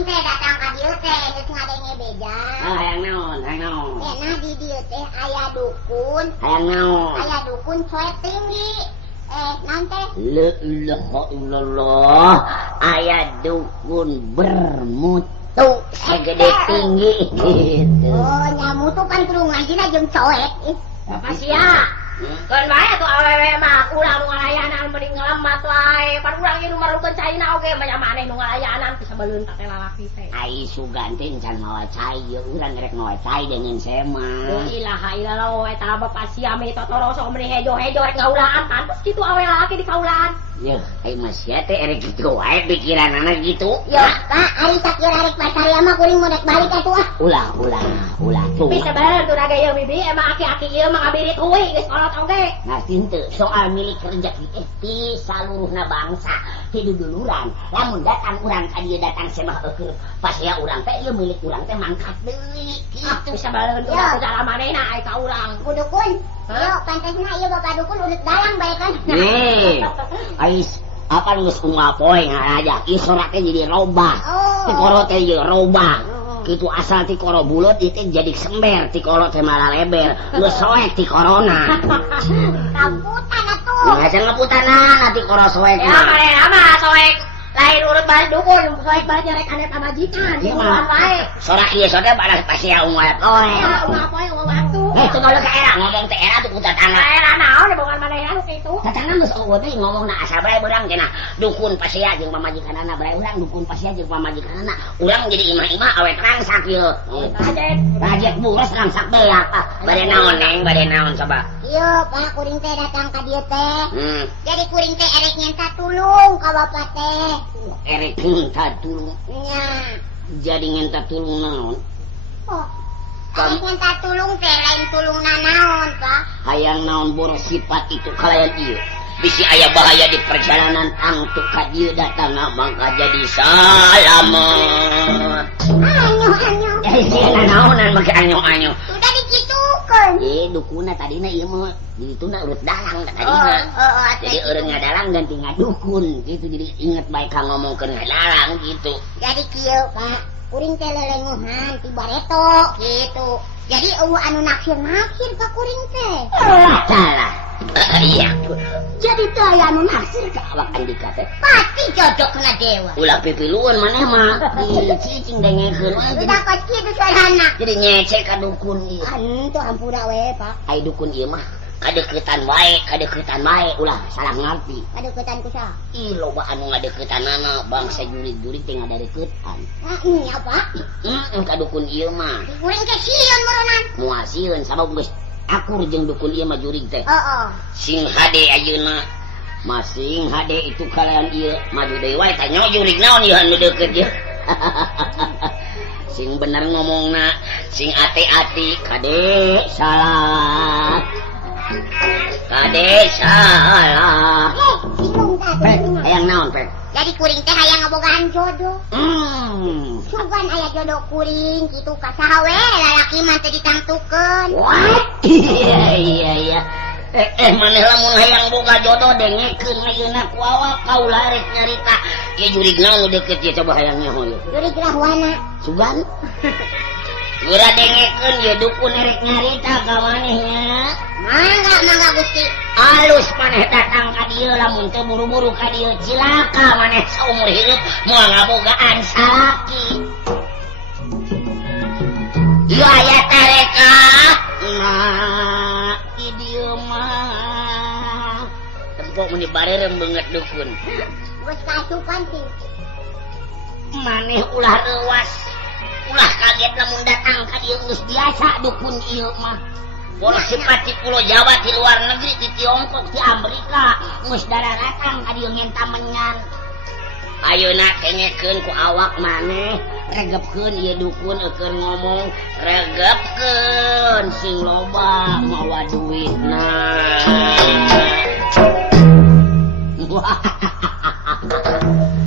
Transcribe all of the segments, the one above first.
kuring teh datang ka dieu teh geus ngadenge beja. Hayang naon, hayang naon. Cenah di dieu teh aya dukun. Hayang naon. Aya dukun coet tinggi. Naon teh? La ilaha illallah. Aya dukun bermutu segede tinggi gitu. Oh, nyamutu kan kudu ngajina jeung coet. Apa sia? Kan bae tuh awewe mah ulah nu ngalayanan mending ngelemat wae. Pan urang ieu nu marukeun caina oge mah maneh nu ngalayanan teu sabeuleun teh lalaki teh. Ai suganti can mawa cai ye urang rek mawa cai dengan sema. La ilaha illallah eta bapak sia me totoro sok meni hejo-hejo rek ngaulaan pantes kitu awewe lalaki di kaulaan. Yeuh, ai masih teh erek kitu wae pikiranana gitu. Yo, Kak, ari sakira rek pacarya mah kuring mau rek balik atuh ah. Ulah tuh. Bisa bener tuh raga ieu bibi emang aki-aki ieu mah ngabirit heuih geus kolot oge. Nah, teu soal milik rezeki ti saluruhna bangsa ti duduluran. Lamun datang urang ka dieu datang semah eukeun pas ya urang teh ieu milik urang teh mangkat deui kitu. Bisa bener tuh dalam manehna ai ka urang. Ku dukun. Yo, pantesna ieu bapak dukun urut dalang bae kan. Nih, ais apa lu semua poe ngaraja isoratnya jadi robah. Tikoro teh ieu robah. Kitu asal tikoro bulut itu jadi sember tikoro teh malah leber. Geus soek tikorona. Rambutan atuh. Nggak cenah putana tikoro soek. Ya manehna mah soek lain urut balik dukun soek balik rek anet majikan. Di bulan wae. Sorak ieu sodeh balas pasia unggal poe. Ya unggal poe unggal waktu. Teu kalau ka era ngomong teh era tuh ku tatangga. Era naon bongan manehna nu kitu. Tatangga geus eueuh teh ngomongna asa bae beurang cenah. Dukun pasia jeung pamajikanana bae urang dukun pasia jeung pamajikanana. Urang jadi imah-imah awet rangsak ieu. Rajet buros rangsak beak. Bade naon neng, bade naon coba. Iya, Pak, kuring teh datang ka dieu teh. Jadi kuring teh erek nyenta tulung ka bapak teh. Erek minta tulung. Nya. Jadi ngenta tulung naon? Oh. Erek nyenta tulung teh lain tulungna naon, Pak? Hayang naon boros sifat itu kalayan ieu. Bisi aya bahaya di perjalanan tangtu ka dieu datang mangka jadi salamet. Anyo. Cenah naonan make anyo-anyo. Sudah dikitukeun. Dukuna tadina ieu mah dituna urut dalang tadina. Jadi eureun ngadalang ganti ngadukun gitu jadi inget bae ka ngomongkeun ngadalang gitu. Jadi kieu, Pak. Kuring teh lelenguhan ti bareto gitu. Jadi eueuh anu naksir-naksir ka kuring teh. Salah. Iya. Jadi teh aya anu naksir ka awak Andika teh. Pasti cocok kena dewa. Ulah pipiluan maneh mah. Cicing dengekeun wae jadi. Udah kok kitu soalna. Jadi ngece ka dukun ieu. Anu hampura we, Pak. Ai dukun ieu mah kadeuketan wae ulah salah ngarti. Kadeuketan ku saha? Ih loba anu ngadeuketanana bangsa jurig-jurig teh ngadareuketan. Iya, Pak. Ka dukun ieu mah. Kuring teh sieun meureunnan. Moal sieun sabab geus akur jeung dukun ieu mah jurig teh. Sing hade ayeuna masing hade itu kalian ieu maju deui wae tanya jurig naon ieu anu deukeut ieu. Sing bener ngomongna, sing ati-ati kade salah. Kade salah. Hayang naon, Pek? Jadi kuring teh hayang ngabogaan jodoh. Sugan aya jodoh kuring kitu ka saha we lalaki mah teh ditangtukeun. What? Iya. Maneh lamun hayang boga jodoh dengekeun ayeuna ku awak kaula rek nyarita. Ieu jurig naon nu deukeut ieu coba hayang nyaho ieu. Jurig rahwana. Sugan? Gura dengekeun ieu dukun rek nyarita ka manehnya. Mangga Gusti. Alus maneh datang ka dieu lamun teu buru-buru ka dieu cilaka maneh saumur hirup moal ngabogaan salaki. Ieu aya tareka. Nah, di dieu mah. Tempok mun dibareureum beungeut dukun. Geus kasupan sih. Maneh ulah leuwas. Ulah kaget lamun datang ka dieu geus biasa dukun ieu mah. Boros sifat di Pulau Jawa, di luar negeri, di Tiongkok, di Amerika, geus datang ka dieu ngenta menyan. Ayeuna kengekeun ku awak maneh, regepkeun ieu dukun eukeun ngomong, regepkeun sing loba mawa duitna.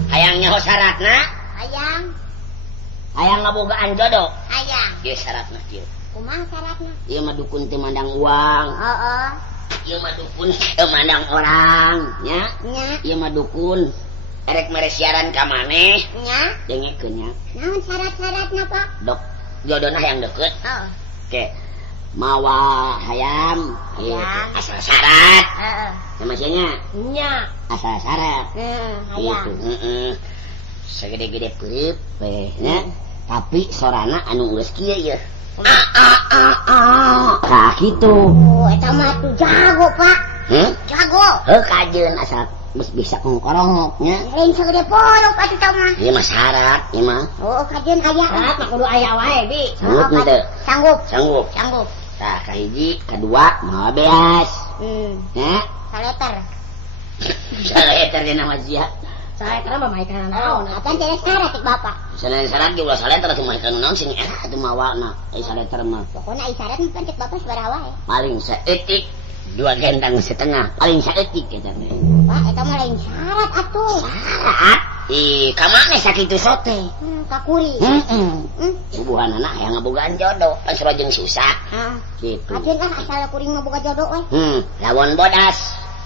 Hayang nyaho syaratna? Hayang ngabogaan jodoh? Hayang. Ieu syaratna kieu. Kumaha syaratna? Ieu mah dukun teu mandang uang. Ieu mah dukun teu mandang orang, nya. Ieu mah dukun erek mere siaran ka maneh Nya, dengekeun nya naon syarat-syaratna Pak? dok jodohna yang deket Heeh. oke mawa hayam Hayam. asal syarat Heeh. namanya Nya. asal syarat Hayang. itu segede-gede perip nya tapi sorana anu geus kieu ya nah gitu Oh, eta mah tuh jago, Pak. Jago. kajeun asal geus bisa ngkorongnya Lain segede polok atuh tah mah. ieu mah syarat ieu mah Oh, kajian aya. Syarat mah kudu aya wae, Bi. sanggup henteu Sanggup. sanggup Sanggup. tah kahiji kadua mau beas ya Saleter. saleter dina nama sia Saya karena mah main naon. Kan tidak syarat cek Bapak. selain syarat juga saleter atuh mah kan naon sing atuh mawana saleter mah Pokoknya syarat mah kan cek Bapak sabaraha wae. paling saeutik 2 gendang setengah paling saeutik eta teh Pak, eta mah lain syarat atuh. syarat ka maneh sakitu sote Kakuri. bubuhanana hayang ngabogaan jodoh pan sarojeng susah Heeh. gitu Kajian kan asal kuring mah boga jodoh we. lawan bodas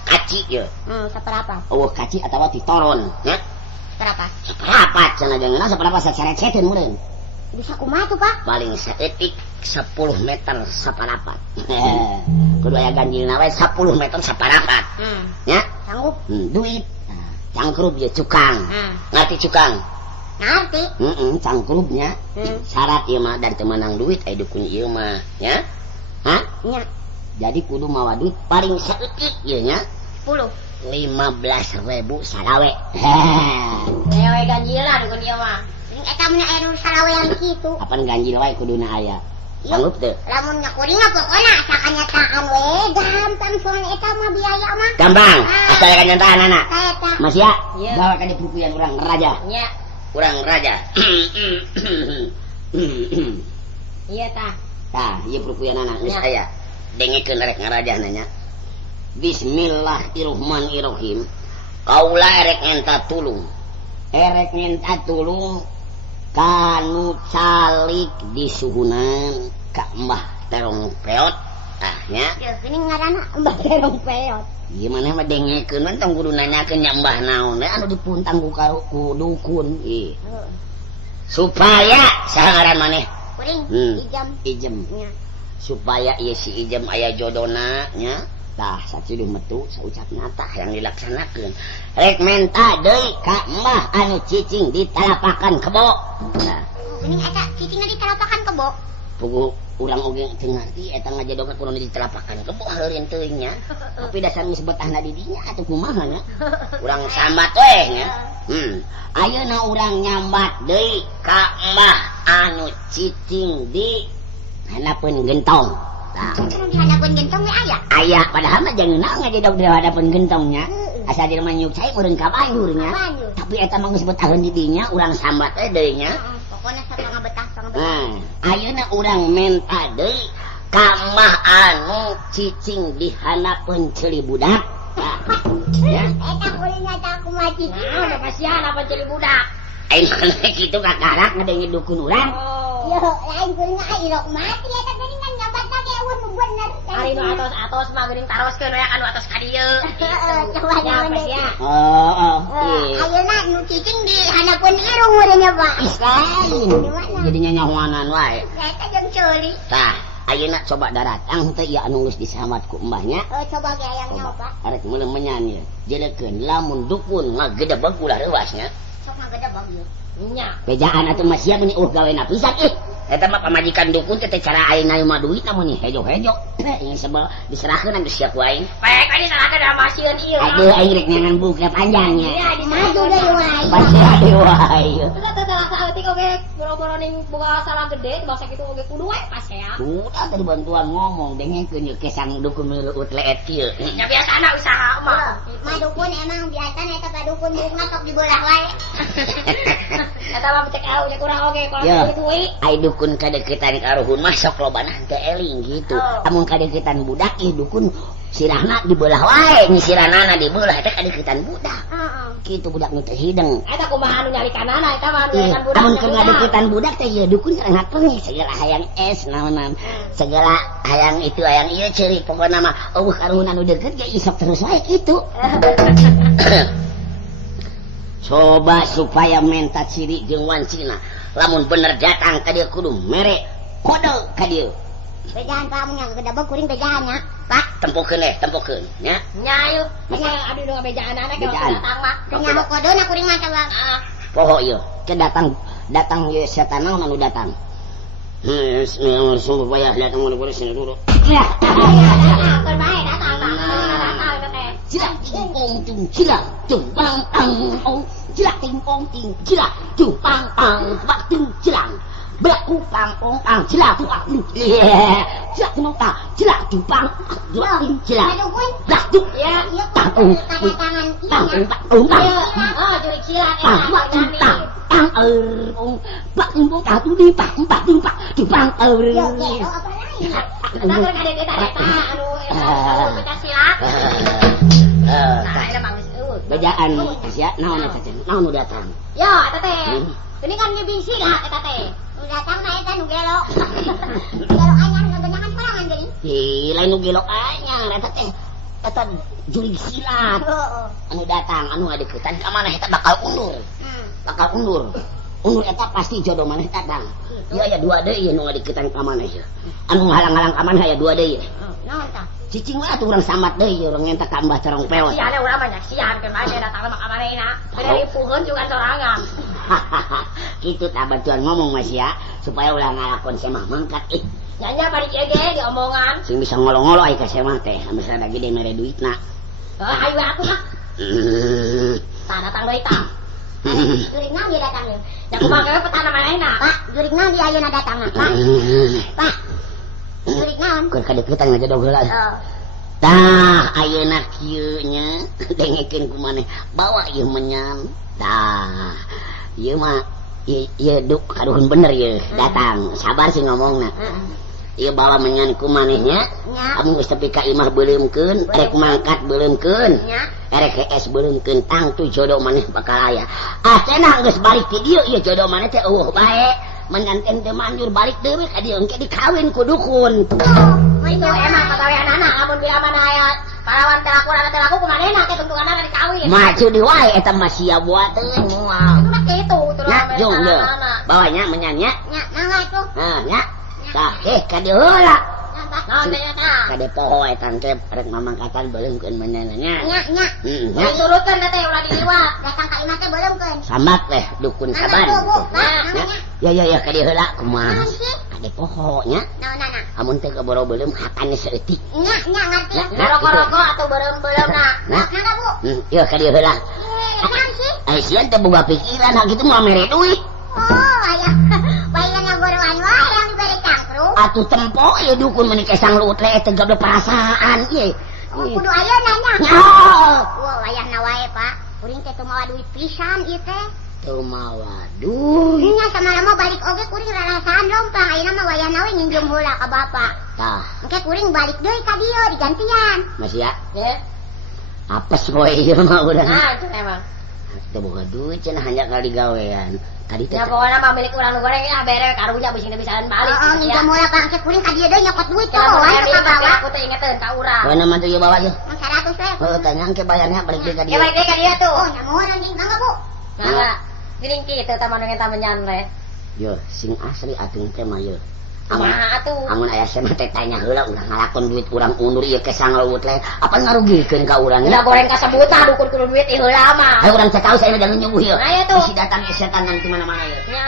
kaci ye Saperapat. eueuh kaci atawa titoron nya Saperapat. saparapat cenah jangeuna saparapat sacaret-ceteun meureun Bisa kumaha tuh, Pak? paling saeutik 10 meter saparapat kudu aya ganjilna we 10 meter saparapat nya Sanggup. duit cangkrup ye cukang ngerti cukang Ngerti. cangkrupnya syarat ieu mah dari temenang duit aya dukun ieu mah nya hah Nya. jadi kudu mawa duit paling saeutik ieu nya 10. 15.000 salawe Aya wae ganjilna dukun ieu mah. Eta mun aya nu salawe yang kitu. apan ganjil wae kuduna aya sanggup teu Lamun nya kuring mah pokona asa kanyataan we gampang soalnya eta mah biaya mah. gampang asal kanyataan anak Eta. Mas ya Iya. bawa ka di pukuyan urang raja Nya. urang raja Iya tah. tah ieu pukuyan anak geus Ya. aya dengekeun rek ngaraja nanya Bismillahirrahmanirrahim kaula erek ngenta tulung kanu calik disuhunan ka Mbah Terong Peot nya Ya geuning ngaranna Mbah Terong Peot. gimana mah dengekeun mah tong kudu nanyakeun nya Mbah naon anu dipuntang ku dukun supaya saha ngaran maneh Kuring Ijem Nya. supaya ieu si Ijem aya jodona nya tah sacuduh metu saucapna tah yang dilaksanakeun rek menta deui ka Mbah anu cicing di talapakan kebo nah Geuning eta cicingna di talapakan kebo. pugu urang oge teu ngarti eta ngajadongna kudu di talapakan kebo heureun teuing nya tapi dasar geus betahna di dinya atuh kumaha nya urang sambat we nya ayeuna urang nyambat deui ka Mbah anu cicing di hanapeun gentong tah Anu dihadapan gentong we aya. aya padahal mah jangeuna ngajadog di hadapan gentongnya asal dia manyuk cai meureun ka banjurnya Banjur. tapi eta mah geus betaheun di dinya urang sambat we deui nya Pokona sapanga betah. ayeuna urang menta deui ka Mbah anu cicing di hanapeun ceuli budak ya Eta kuring eta kumaha cicing. Nah, udah kasihan apa jadi budak. aing mah kitu kakarak ngadenge dukun urang Yo, lain kuring mah irok mati eta geuning kan nyabat ge eueuh nu bener. Ari nu atos mah geuning taroskeun we anu atos ka dieu. Coba Ya, naon Mas deui. ya. Ayeuna nu cicing di hanapeun irung urangnya Pak. Lain jadinya nyahuanan wae Eta jeung ceuli. tah ayeuna coba daratang teh ieu anu geus disamat ku mbahnya Coba ge aya nyawa Pak. arek meuleuh menyan ye jelekeun lamun dukun ngagedebeg ulah reuasnya Sok ngagedebeg ieu. Nya. bejaan atuh mah sia meni gawena pisan eta mah pamajikan dukun teh cara aing mah duit namun hejo-hejo ini sebel diserahkeun anu sia ku aing Baik tadi salahkeun da masieun ieu. aduh aing rek nyangan buka panjangnya Iya, di Maju deui wae. pasti ade wae Kita teh salah saeutik oge boro-boro ning boga salah gede bahasa kitu oge kudu wae pas ya. udah tadi bantuan ngomong dengekeun ye kesang dukun meureut leet kieu Ya biasana usaha mah. Madukun emang biasana eta padukun bunga sok dibelah wae. Eta mah cek au cek urang oge kalau Ya. kitu we. ai dukun kadeukeutan karuhun mah sok lobana teu eling gitu amun kadeukeutan budak ieu dukun sirahna dibelah wae nya siranana dibelah eta kadeukeutan budak Heeh. kitu budak nu teu hideng Eta kumaha anu nyalikanana eta mah Iya, nyalikan budak. amun kadeukeutan budak teh ieu dukun rengat pengih segala hayang es naonan segala hayang itu hayang ieu ceurik pokona mah eueuh karuhun anu deukeut ge isok terus wae kitu coba supaya menta ciri jeung wancina lamun bener datang ka dieu kudu mere kode ka dieu Bejahan kamu yang gede kuring bejahannya, Pak. tempukeun nya Nya yuk. Aduh dengan bejaan anak kalau Bejaan. datang mah. Kenyaho kodona kuring mah coba. poho ieu ke datang ieu setan naon anu datang sungguh bayar datang mana sini dulu Kan bae datang datang teh. Cilak ting ong ting cilak tung bang tang ong cilak ting ong ting cilak tung bang tang bak tung cilang belak kupang ong tang cilak tung aku cilak tung tang cilak tung bang cilak ting cilak belak tung Ya, tang ong tanda tangan tang iya. ong bak ong tang Oh, jurik silat tang bak tung tang tang ong bak tung tang tung di bak tung bang Yo, gelo apa lain? Kita kada kita anu kita silat. Nah, ada mang bejaan sia naon eta teh naon nu datang Yo, eta teh. Ini kan bisi lah eta teh. Nu datang na eta nu gelo. Gelo anyar ngabenyakan parangan deui. lain nu gelo anyang eta teh eta jurig silat anu datang anu ngadeuketan ka maneh eta bakal undur eta pasti jodoh maneh datang ieu aya dua deui nu ngadeuketan ka maneh anu ngalang-ngalang ka maneh aya dua deui Naon tah? cicing we atuh urang sambat deui urang ngenta ka Mbah Cerong Peot Sian urang mah nya sian kan bae datang mah ka manehna. Beda dipuheun juga sorangan. kitu tah bantuan ngomong Mas ya supaya ulah ngalakon semah mangkat Nyanya balik ege di omongan. sing bisa ngolo-ngolo ai ka semah teh anu sada gede mere duitna Ayo aku mah. Tah datang deui tah. Jurig naon dia datang ieu? Ya kumaha ge petana manehna. Pak, jurig naon dia ayeuna datang, Pak? Pak. Jurig naon? keur kadeuketan ngajodoh heula Oh. tah ayeuna kieu nya dengekeun ku maneh bawa ieu menyan tah ieu mah ieu duk kaduhun bener ieu datang sabar sih ngomongna ieu bawa menyan ku manehnya Nya. amun geus tepi ka imah beuleumeun rek mangkat beuleumeun Nya. rek es beuleumeun tang tu jodoh maneh bakal aya cenah geus balik ti dieu ieu jodoh maneh teh eueuh bae menganten teh manjur balik deui ka dieu engke dikawin ku dukun Itu emang pagawean anak lamun bila mana aya parawan teh laku kumanehna teh bentukanna dikawin. maju di wae eta mah sia buat teuing moal Itu mah kitu terus nya jong ye bawanya menyanyi Nya, nangga tuh. nah nya tah ka dieu heula Naon teh eta? ka dieu poho eta teh rek mamangkatan beuleukeun menyananya Nya. nya Diturutkeun teh ulah diliwat. Datang ka imah teh beuleukeun. sambat teh dukun saban Bu, Pak, nya namanya. ya ka dieu heula kumaha Naon sih? ka dieu poho nya Naon-naon? amun teh keboro beulem hakane saeutik Nya, ngerti. Nya. Rokok-rokok atau beureum-beureumna. nah Nangga, Bu. ieu ka dieu heula Naon sih? ai sieun teh boga pikiran hak kitu mah mere duit Oh, aya. Bayan yang goroan wae yang diberi cangkruk. atuh tempo ieu dukun meuni kesang luut le teh gawe perasaan ieu Oh, kudu ayeuna nya. nya Wah, wayahna wae, Pak. Kuring teh teu mawa duit pisan ieu teh. teu mawa duit Nya samalama balik oge kuring rarasaan lompang. Ayeuna mah wayahna we nginjem heula ka bapak. tah Engke kuring balik deui ka dieu digantian. masih ya Ye. apes we ieu mah urang Nah, itu emang. teu boga duit cenah hanya kali gawean tadi teh Ya pokoknya mah milik urang nu goreng ya bere karunya beusi teu bisaan balik. Oh, nginjem heula Pak. Engke kuring ka dieu deui nyokot duit teh Kalau wae ka bawa. aku teh ingeteun ka urang. mana mah teh ieu bawa ieu Mang 100 we. heuh tanya engke bayarnya balik deui ka Ya dieu balik deui ka dia tuh. Oh, nyamuan anjing mangga, Bu. Nah, miring kitu teh mah ngen tamenyan we. yo sing asli atuh teh mah ieu Kumaha atuh? amun aya cenah teh tanya heula ulah ngalakon duit urang undur ieu kesang leuweut le apa ngarugikeun ka urang Udah goreng kasebuta dukun kudu duit ieu heula mah. ayo urang cek kaos aya jangan nyubuh ieu Aya tuh. si datang ieu setan nanti mana-mana ieu Nya.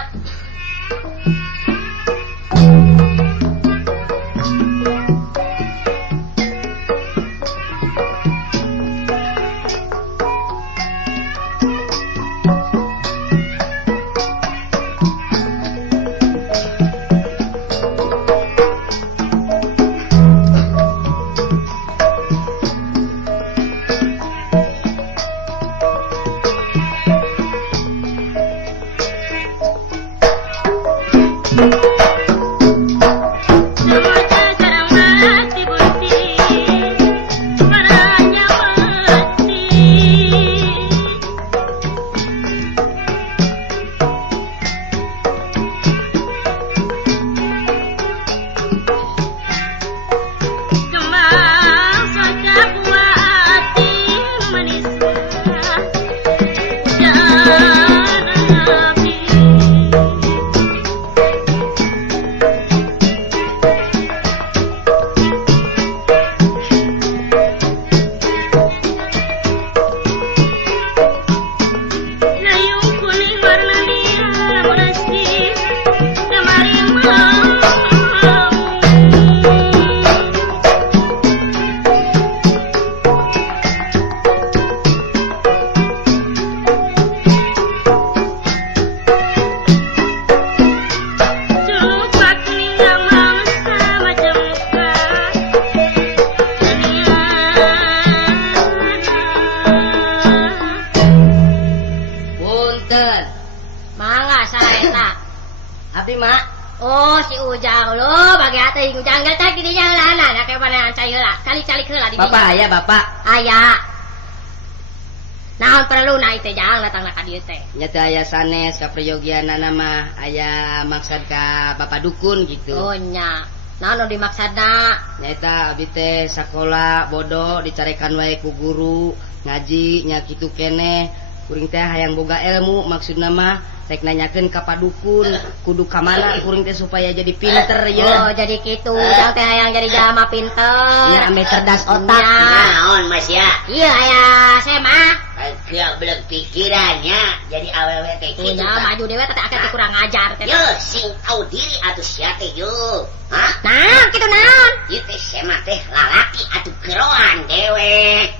punten. Mangga saeta. Abdi mak. Oh si Ujang lo bagi hati Ujang getak di jalan ada kayak mana cai heula. Cali-cali heula di Bapak aya bapak. Aya. Naon perlu na teh jang datangna ka dieu teh. Nya teh aya sanes ka prayogianana mah aya maksud ka bapak dukun gitu. Oh nya. Naon nu dimaksudna? Nyata abdi teh sakola bodoh dicarekan wae ku guru ngaji nya kitu keneh kuring teh hayang boga ilmu maksudna mah rek nanyakeun ka padukun kudu ka mana kuring teh supaya jadi pinter Oh ya. jadi kitu jang teh hayang jadi jalma pinter. Nya ame cerdas otak. Naon Mas ya? Iya aya saya mah. Kaya beleg pikirannya jadi awewe teh Tuh kitu. nya maju dewe teh akeh kurang ajar teh. Yo sing tahu diri atuh sia teh yo. Hah? Nah, kitu naon? Ieu teh sema teh lalaki atuh keroan dewe.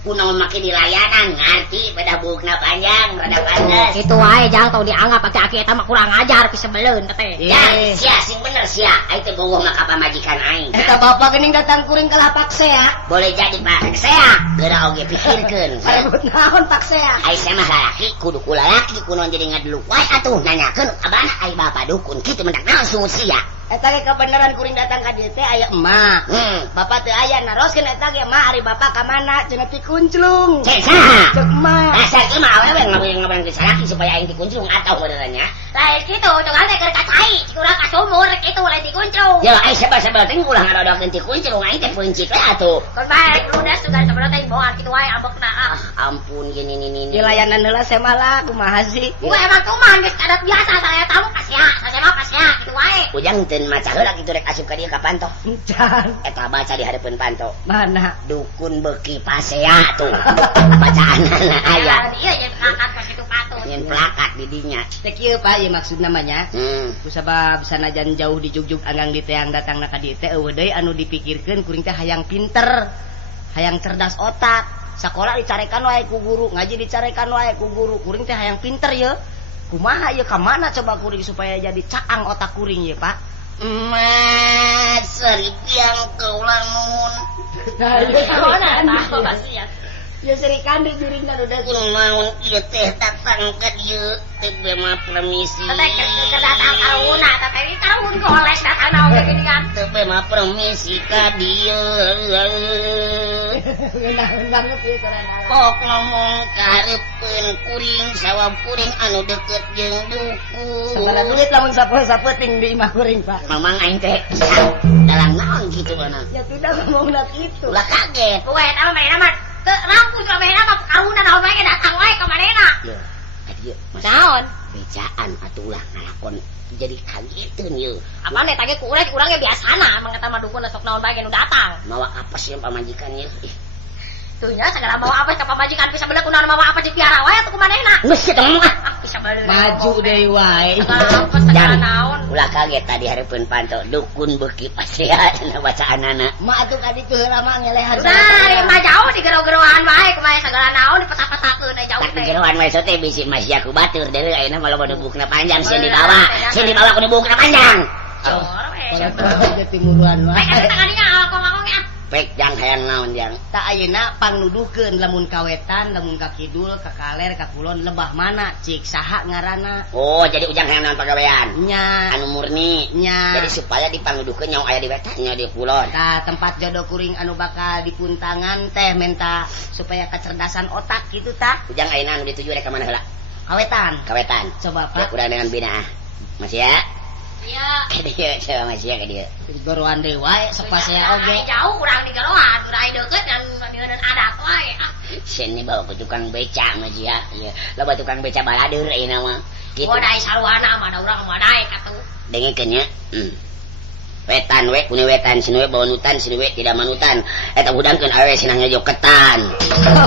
Kunaon make di layanan ngarti beda bukna panjang rada pandes. Kitu wae jang tau dianggap aki-aki eta mah kurang ajar pisebeleun teh. Ya, sia sing bener sia. Ai teh gogoh mah ka pamajikan aing. Eta bapak geuning datang kuring ka lapak sea. Boleh jadi Pak Sea. Geura oge pikirkeun. Parebut naon pak sea? Ai mah lalaki kudu ku lalaki kunaon jadi ngadeluk wae atuh nanyakeun abana ai bapak dukun kitu mendak naon sungut sia. Eta ge kabeneran kuring datang ka dieu teh aya emak. Bapak teh aya naroskeun eta ge mah ari bapak ka mana cenah ti kunclung. Cek saha? Cek emak. Dasar ieu mah awewe ngabeun ke salaki supaya aing dikuncung atau benerannya. Lain kitu cenah teh keur kacai, kurang ka sumur kitu lain dikuncung. Ya ai sebel-sebel teh ulah ngadodokeun ti kuncung aing teh peuncik we atuh. Kon bae ludas juga sebenarnya teh bohong kitu wae ambekna ah. Ampun gini ini. Di layanan heula saya malah kumaha sih? Gue emang kumaha geus adat biasa saya tamu kasih saya mah kasih kitu wae. Ujang teu maca heula kitu rek asup ka dieu ka panto. Can. Eta baca di hareupeun panto. Mana? Dukun beki pasea tuh. Bacaanana aya. Iya jadi angkat ka situ patut. Nyen plakat di dinya. Teh kieu Pak ieu maksud namanya. Kusabab sanajan jauh di jugjug anggang di teang datangna ka dieu teh eueuh deui anu dipikirkeun kuring teh hayang pinter. Hayang cerdas otak. Sakola dicarekan wae ku guru, ngaji dicarekan wae ku guru. Kuring teh hayang pinter ye. Kumaha ye ka mana coba kuring supaya jadi caang otak kuring ye, Pak? Mas, seripiang kaulah nun. Ya serikan di dirinya udah Kunaon ieu teh datang ka dieu teh mah permisi. Teh kedatang karuna, tapi karun goles datang naon gini kan. Teh mah permisi ka dieu. ngeunahun banget ya sarana. Pok ngomong kareupeun kuring sawab kuring anu deukeut jeung dukun. Sabaraha duit lamun sapoe-sapoting di imah kuring, Pak. Mamang aing teh dalam naon kitu mana? Ya tidak ngomongna kitu. Ulah kaget. Gue eta mah mah rampu cuma mah apa karuna naon wae datang wae ka manehna. Yo, adieu. Naon? Becaan atuh ulah ngalakon jadi kageteun ye. Apa nih tage kurang biasana mangeta mah dukun sok naon bae nu datang. Mawa apa sih pamajikan ye? Tuh nya segala mau apa ka pamajikan bisa beuleuh kunaon mawa apa dipiara wae atuh ku manehna. Geus kita ngomong ah. Bisa beuleuh. Maju deui wae. Apa segala naon. Ulah kaget tadi hareupeun panto dukun beuki pasea cenah bacaanana. Mak atuh ka ditu heula mah ngelehar. Udah, mah jauh di gero-geroan wae kumaha segala naon dipetak-petakeun jauh Tak teh. jeroan we teh bisi masya ku batur deui ayeuna mah loba bukna panjang sieun dibawa. Sieun dibawa ku bukna panjang. Kalau jadi timuruan wae. Baik eta kadinya alkong-alkongnya. Pek jang hayang naon jang. Tak ayeuna pangnuduhkeun lamun kawetan, lamun ka kidul, ka kaler, ka kulon lebah mana cik saha ngaranna. Oh, jadi ujang hayang naon pagawean. Nya, Anu murni. nya. Jadi supaya dipanguduhkeun nyawa aya di wetannya di kulon. Tah tempat jodoh kuring anu bakal dipuntangan teh menta supaya kecerdasan otak gitu tah. Ujang ayeuna anu dituju rek ka mana heula? Kawetan. Kawetan. Coba Ya Pak, urang dengan bina ah. Mas ya. Iya. Dia coba Mas ya ka dieu. goroan deui wae sepasea oge. Jauh urang di geroan, urang deukeut dan deureun adat wae. Sini bawa ke tukang beca Mas ya. Ieu. Loba tukang beca baladur ayeuna mah. Gitu. Oh, dai sarwana mah da urang mah dai katu. Dengikeun nya. Wetan we punya wetan sini we bawa nutan sini we tidak manutan. Eta budangkeun awe sinang ngejoketan.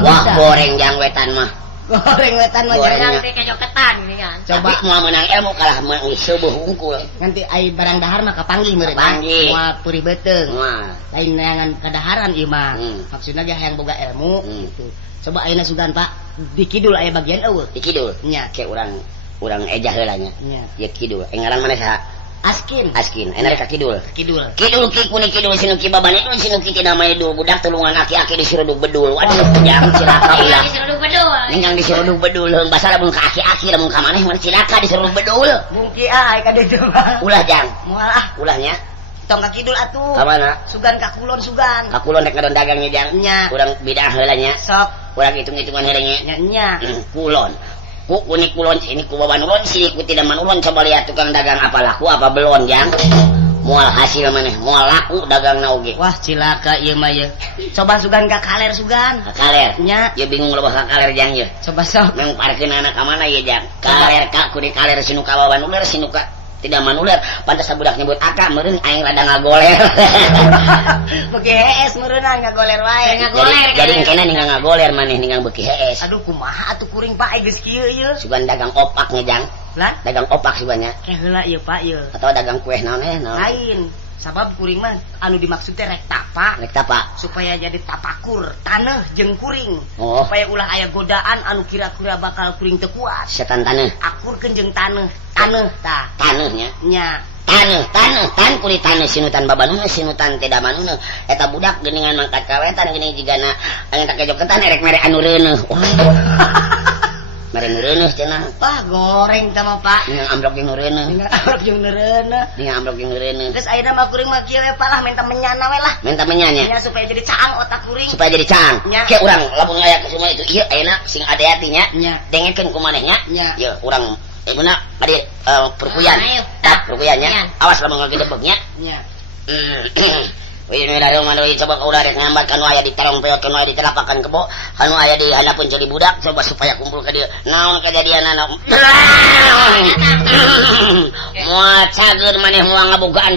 Wah goreng jang wetan mah. Goreng wetan mah Goreng. jangan. Urang teh kejoketan gini kan. Coba Tapi mau menang ilmu kalah seubuh hungkul. nanti ai barang dahar mah kapanggih meureun. Kapanggih. Moal peurih beuteung. Wah. Lain neangan kadaharan ieu mah. Maksudna ge hayang boga ilmu gitu. Coba ayeuna sugan Pak, di kidul aya bagian eueuh. Di kidul. Nya. Kayak urang eja heula nya. Nya. Ya kidul. Ngaran maneh saha? Askin enak ka kidul Kidul. kidul ki kuning kidul sinu ki babane dul sinu ki tina mah dul budak tulungan aki-aki diseruduk bedul aduh jang cilaka ulah Diseruduk bedul. ningang diseruduk bedul heung basa lamun ka aki-aki lamun ka maneh mah cilaka diseruduk bedul Mungkin ai ka dieu mah. ulah jang Moal ah, ulahnya tong ka kidul atuh. ka mana Sugan ka kulon sugan. ka kulon rek ngadon dagangnya jang Nya. urang bidah heula nya Sok urang hitung-hitungan heula nya nya. kulon ku kunik kulon ini ku baban ulon sini ku tidak ulon coba lihat tukang dagang apa laku apa belum jang mual hasil maneh mual laku dagang oge Wah, cilaka ieu mah ye. Coba sugan ka kaler sugan. kaler Nya. ya bingung loba ka kaler jang ye Coba sok. nang parkeun anak ka mana ye jang kaler ka ku di kaler sinu ka baban uler sinu ka tidak manuler pantas budak nyebut aka meureun aing rada ngagoler Beuki hees meureunna ngagoler wae. jadi engkena ningang ngagoler maneh ningang beuki hees Aduh kumaha atuh kuring Pak geus kieu ieu. sugan dagang opak nya jang Lan, dagang opak suganya ke heula ieu Pak ieu. atau dagang kue naon naon Lain. Sabab kuring mah anu dimaksud teh rek tapa rek tapa supaya jadi tapakur tanah jeung kuring. Oh. Supaya ulah aya godaan anu kira-kira bakal kuring teu kuat. setan taneuh Akurkeun jeung taneuh. Taneuh tah. taneuhnya Nya. taneuh tan kulit taneuh sinutan babanuna sinutan teh damanuna eta budak geuningan mangkat kawetan geuning jigana aya tak kejoketan erek mere anu reuneuh wah mere nu reuneuh cenah Wah, goreng tah mah Pak. ningang ambrok jeung nu reuneuh Tinggal arep jeung neureuneuh. ningang ambrok jeung nu reuneuh Terus ayeuna mah kuring mah kieu we Pak lah minta menyana we lah. menta menyanya Ya supaya jadi caang otak kuring. supaya jadi caang Nya. ke urang lamun aya ke semua itu ieu ayeuna sing ade-ade nya Nya. dengekeun ku manehnya Nya. ieu urang guna adi perkuyan Ayo. tak perkuyannya Nya. awas lamun ngagedebegnya Nya. Wih, ini dari mana coba kau udah ngambat kanu aya di terong peot kanu aya di telapakan kebo kanu aya di handapun curi budak coba supaya kumpul ke dia naon kejadian anak mual cager maneh mual ngabogaan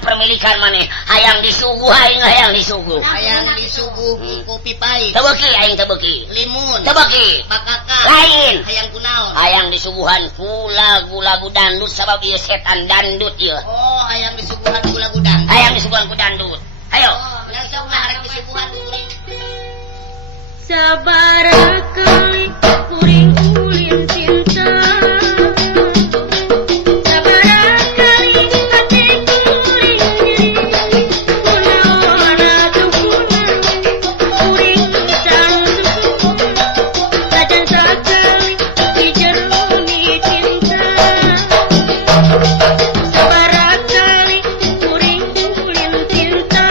permilikan maneh hayang disuguh aing hayang disuguh Hayang disuguh kopi pahit. tebeki aing tebeki Limun. tebeki Pakaka. lain Hayang kunaon? hayang disuguhan ku lagu-lagu dandut sabab ieu setan dandut ieu Oh, hayang disuguhan lagu dangdut. hayang disuguhan ku dandut ayo Oh, bener sok lah arek disuguhan kuring. Sabarakali kuring ulin cinta. Sabarakali hati kuring nyeri. Kunaon atuhna kuring candu. Lajan sakali dijeruni cinta. Sabarakali kuring ulin cinta.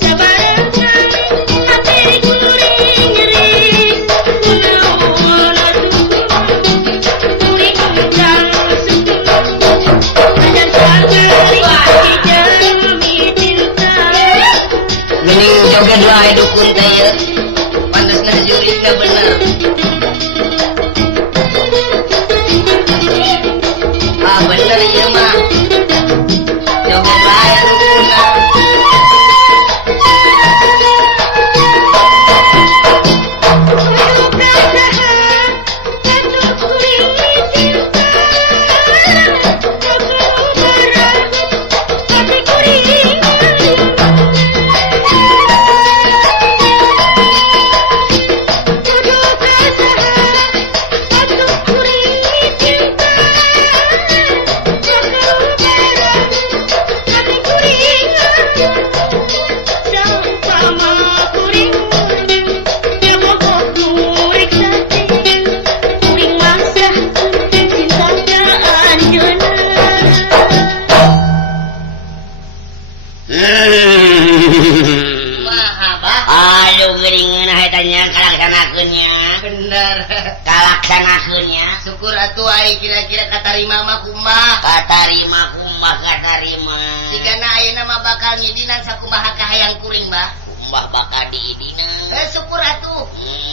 Sabarakali hati kuring nyeri. Kunaon atuhna kuring candu. Lajan sakali dijeruni cinta. Gening joget wae dukun teh ye. Pantasna juritna bener. Ah bener ieu mah. Joget wae dukunna. Aduh geuningeun eta nya kalaksanakeunnya. Bener. Kalaksanakeunnya. Syukur atuh ai kira-kira katarima mah kumaha. Katarima. Sigana ayeuna mah bakal ngidinan sakumaha ka hayang kuring, Mbah. Mbah bakal diidina. Syukur atuh.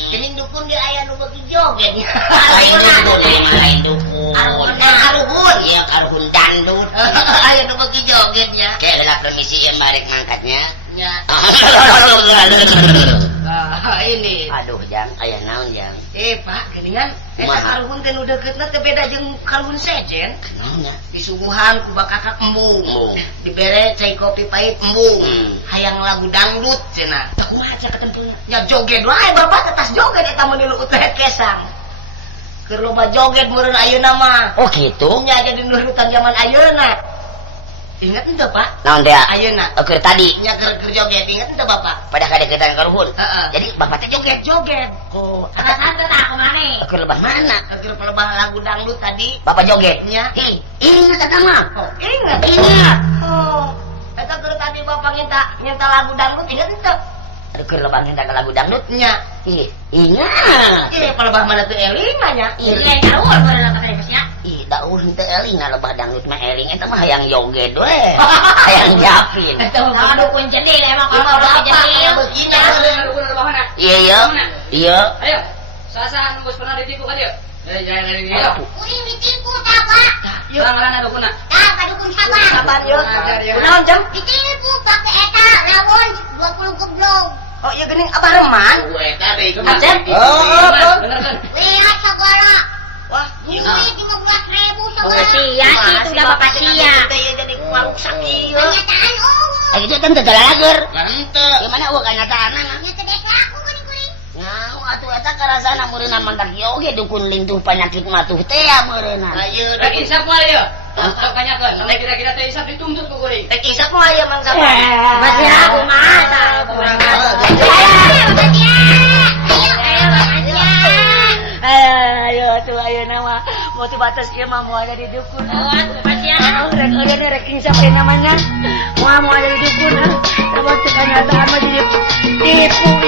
Geuning dukun ge aya nu beuki joget. Lain dukun, lain dukun. Aruhun. Iya karuhun dandut. Aya nu beuki joget nya. Kayak heula permisi yang barek mangkatnya. Nya. Ini. Aduh jang, aya naon jang? Pak, geuningan eta Kumaha? karuhun teh nu deukeutna teh beda jeung karuhun sejen. Naonnya? Disuguhan ku bakakak embung. Embung. Dibere cai kopi pahit embung. Hayang lagu dangdut cenah. Tak kumaha ca ketempeunya. Ya joget wae bapak tetas joget eta mun leuut teh kesang. Keur loba joget meureun ayeuna mah. Oh gitu. Nya jadi nurutan zaman ayeuna. Ingat ente Pak? Naon teh? Ayeuna. Keur tadi Nya keur joget ingat ente Bapak? pada kadeketan ka luhur. Heeh. Jadi bapak teh joget. Joget. Oh, Santai tak kemana? Keur lebah mana? keur pelebah lagu dangdut tadi. Bapak joget. Nya. Ingat eta mah. Oh, ingat. Ingat. Oh. Eta keur tadi Bapak minta lagu dangdut ingat ente? Keur lebah minta ke lagu dangdut. Nya. Ingat. Pelebah mana tuh eling nya. Iya, tahu baru kata ya. Ih, daun teu eling na lebah dangdut mah eling eta mah hayang joget we. Hayang japin. Sama dukun jedil emang kalau dukun jedil. Begini. Iya iya. Iya. Ayo, sasan bos pernah ditipu kan dia? Ya. Kuring ditipu tak Pak? Ngaran ada kuna. Tak kadukun sabar. Sabar yo. Kunaon jam? Ditipu pakai eta lawon 20 geblong. Oh, iya geuning apa reman? Gue tadi Acep? Bener kan? Lihat segala. Wah, Duit 15.000 segala. Sia sih itu udah bapak sia. Teh jadi warung sakieu. Kenyataan oh. Ayo kita teu galager. Ente. Gimana eueuh kanyataanna? Nya teh desa aku kuring-kuring. Nyau atuh eta karasana meureunna mantak oge dukun lintuh panyakit mah tuh teh meureunna. Ayo, Rek insap moal ya. Tanyakan, mulai kira-kira teh insap dituntut ku kuring. rek isap mah aya Mang Sabar. Masih aku mata. Ayo tuh ayo nama mau tuh batas dia mau ada di dukun. Rek insap namanya mau ada di dukun. Waktu kenyataan mah tipu.